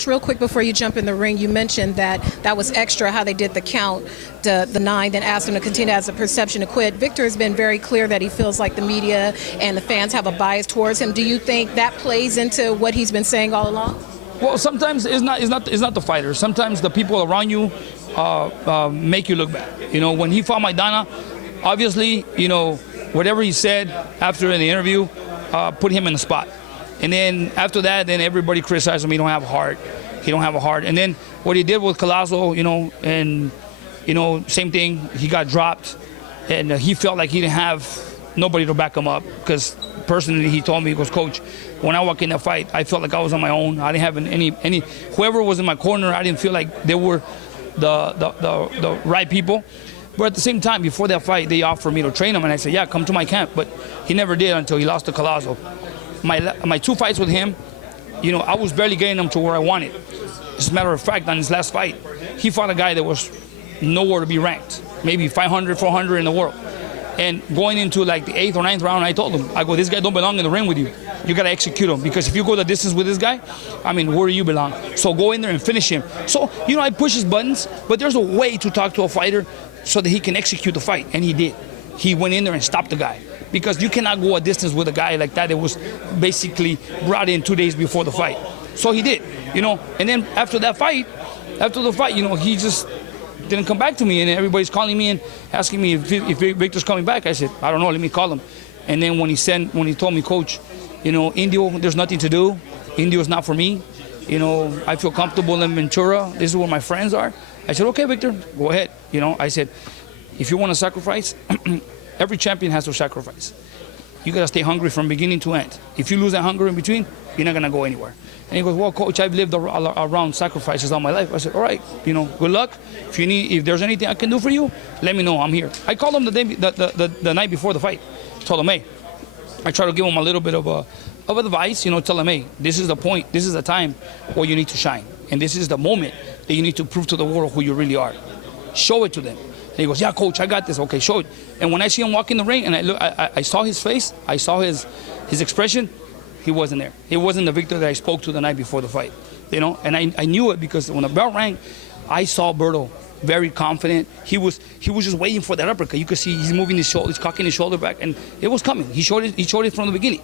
Coach, real quick before you jump in the ring, you mentioned that was extra, how they did the count, the 9, then asked him to continue as a perception to quit. Victor has been very clear that he feels like the media and the fans have a bias towards him. Do you think that plays into what he's been saying all along? Well, sometimes it's not the fighter. Sometimes the people around you make you look bad. You know, when he fought Maidana, obviously, you know, whatever he said after in the interview put him in the spot. And then after that, then everybody criticized him. He don't have a heart. He don't have a heart. And then what he did with Collazo, you know, and, you know, same thing. He got dropped, and he felt like he didn't have nobody to back him up. Because personally, he told me, he goes, Coach, when I walk in that fight, I felt like I was on my own. I didn't have any whoever was in my corner, I didn't feel like they were the right people. But at the same time, before that fight, they offered me to train him, and I said, yeah, come to my camp. But he never did until he lost to Collazo. My 2 fights with him, you know, I was barely getting him to where I wanted. As a matter of fact, on his last fight, he fought a guy that was nowhere to be ranked, maybe 500, 400 in the world. And going into like the 8th or 9th round, I told him, I go, this guy don't belong in the ring with you. You got to execute him, because if you go the distance with this guy, I mean, where do you belong? So go in there and finish him. So, you know, I push his buttons, but there's a way to talk to a fighter so that he can execute the fight, and he did. He went in there and stopped the guy, because you cannot go a distance with a guy like that was basically brought in 2 days before the fight. So he did, you know. And then after the fight, you know, he just didn't come back to me, and everybody's calling me and asking me if Victor's coming back. I said, I don't know, let me call him. And then when he told me, Coach, you know, Indio, there's nothing to do. Indio is not for me. You know, I feel comfortable in Ventura. This is where my friends are. I said, okay, Victor, go ahead. You know, I said, if you want to sacrifice, every champion has to sacrifice. You got to stay hungry from beginning to end. If you lose that hunger in between, you're not going to go anywhere. And he goes, well, Coach, I've lived around sacrifices all my life. I said, all right, you know, good luck. If there's anything I can do for you, let me know. I'm here. I called him the night before the fight. Told him, hey, I try to give him a little bit of advice, you know, tell him, hey, this is the point, this is the time where you need to shine. And this is the moment that you need to prove to the world who you really are. Show it to them. And he goes, yeah, Coach, I got this. Okay, show it. And when I see him walk in the ring and I saw his face, I saw his expression, he wasn't there. He wasn't the Victor that I spoke to the night before the fight, you know. And I knew it, because when the bell rang, I saw Berto very confident. He was just waiting for that uppercut. You could see he's moving his shoulder, he's cocking his shoulder back, and it was coming. He showed it from the beginning.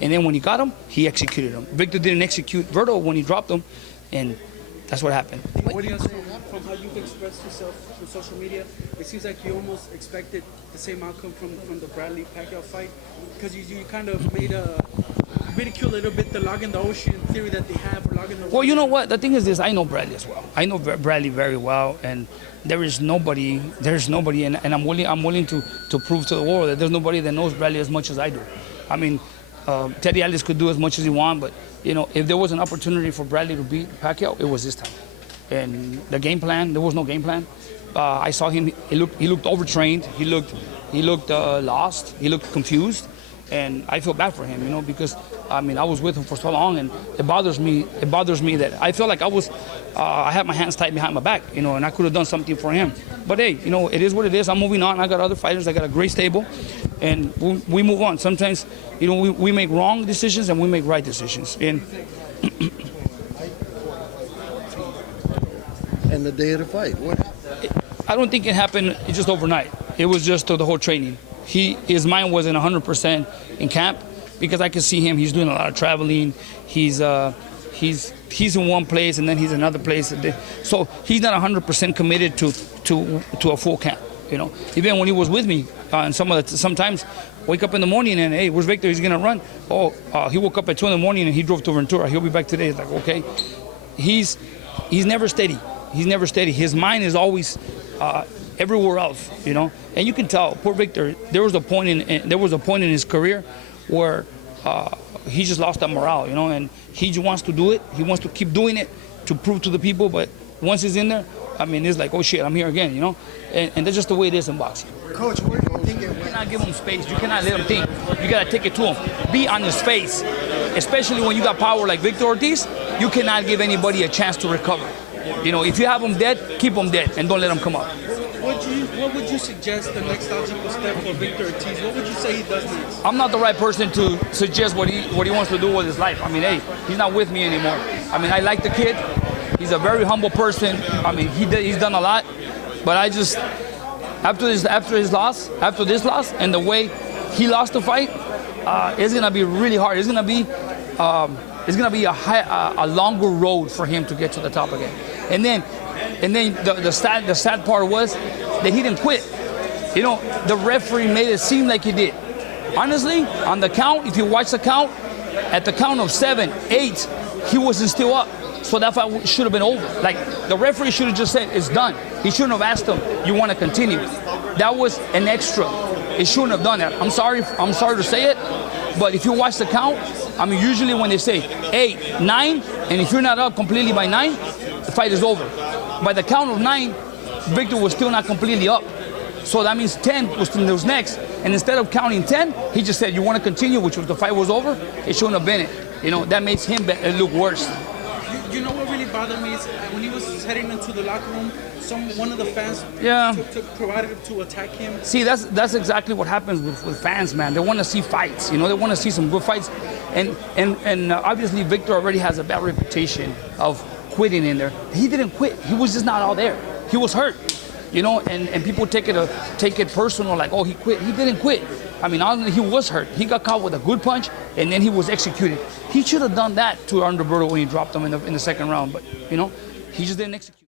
And then when he got him, he executed him. Victor didn't execute Berto when he dropped him, and that's what happened. What do you say from how you've expressed yourself through social media? It seems like you almost expected the same outcome from the Bradley Pacquiao fight, because you kind of made a ridicule a little bit the log in the ocean theory that they have, or log in the. Well, you know what? The thing is this: I know Bradley as well. I know Bradley very well, and there's nobody, and I'm willing to prove to the world that there's nobody that knows Bradley as much as I do. I mean, Teddy Ellis could do as much as he wants, but you know, if there was an opportunity for Bradley to beat Pacquiao, it was this time. And the game plan, there was no game plan. I saw him; he looked overtrained. He looked lost. He looked confused. And I feel bad for him, you know, because I mean, I was with him for so long, and it bothers me that I feel like I had my hands tied behind my back, you know, and I could have done something for him. But hey, you know, it is what it is. I'm moving on. I got other fighters. I got a great stable, and we move on. Sometimes, you know, we make wrong decisions and we make right decisions. And the day of the fight, what happened? I don't think it happened just overnight. It was just the whole training. His mind wasn't 100% in camp, because I could see him. He's doing a lot of traveling. He's in one place and then he's in another place. So he's not 100% committed to a full camp. You know, even when he was with me, and sometimes wake up in the morning and, hey, where's Victor? He's gonna run. Oh, he woke up at 2 in the morning and he drove to Ventura. He'll be back today. It's like, okay, he's never steady. He's never steady. His mind is always everywhere else, you know. And you can tell, poor Victor. There was a point in his career where he just lost that morale, you know. And he just wants to do it. He wants to keep doing it to prove to the people. But once he's in there, I mean, it's like, oh shit, I'm here again, you know. And that's just the way it is in boxing. Coach, where do you think it went? You cannot give him space. You cannot let him think. You gotta take it to him. Be on his face, especially when you got power like Victor Ortiz. You cannot give anybody a chance to recover. You know, if you have him dead, keep him dead and don't let him come up. What would you suggest the next logical step for Victor Ortiz? What would you say he does next? I'm not the right person to suggest what he wants to do with his life. I mean, hey, he's not with me anymore. I mean, I like the kid. He's a very humble person. I mean, he's done a lot. But I just, after this loss, and the way he lost the fight, it's gonna be really hard. It's gonna be a longer road for him to get to the top again. And then the sad part was that he didn't quit. You know, the referee made it seem like he did. Honestly, on the count, if you watch the count, at the count of 7, 8, he wasn't still up. So that fight should have been over. Like, the referee should have just said, it's done. He shouldn't have asked him, you want to continue? That was an extra. It shouldn't have done that. I'm sorry to say it, but if you watch the count, I mean, usually when they say 8, 9, and if you're not up completely by 9, the fight is over. By the count of 9, Victor was still not completely up. So that means 10 was next. And instead of counting 10, he just said, you want to continue, which was the fight was over? It shouldn't have been it. You know, that makes him look worse. You know what really bothered me is when he was heading into the locker room, one of the fans provided him to attack him. See, that's exactly what happens with fans, man. They want to see fights. You know, they want to see some good fights. And obviously Victor already has a bad reputation of quitting in there. He didn't quit. He was just not all there. He was hurt. You know, and people take it personal, like, oh, he quit. He didn't quit. I mean, honestly, he was hurt. He got caught with a good punch, and then he was executed. He should have done that to Roberto when he dropped him in the second round, but, you know, he just didn't execute.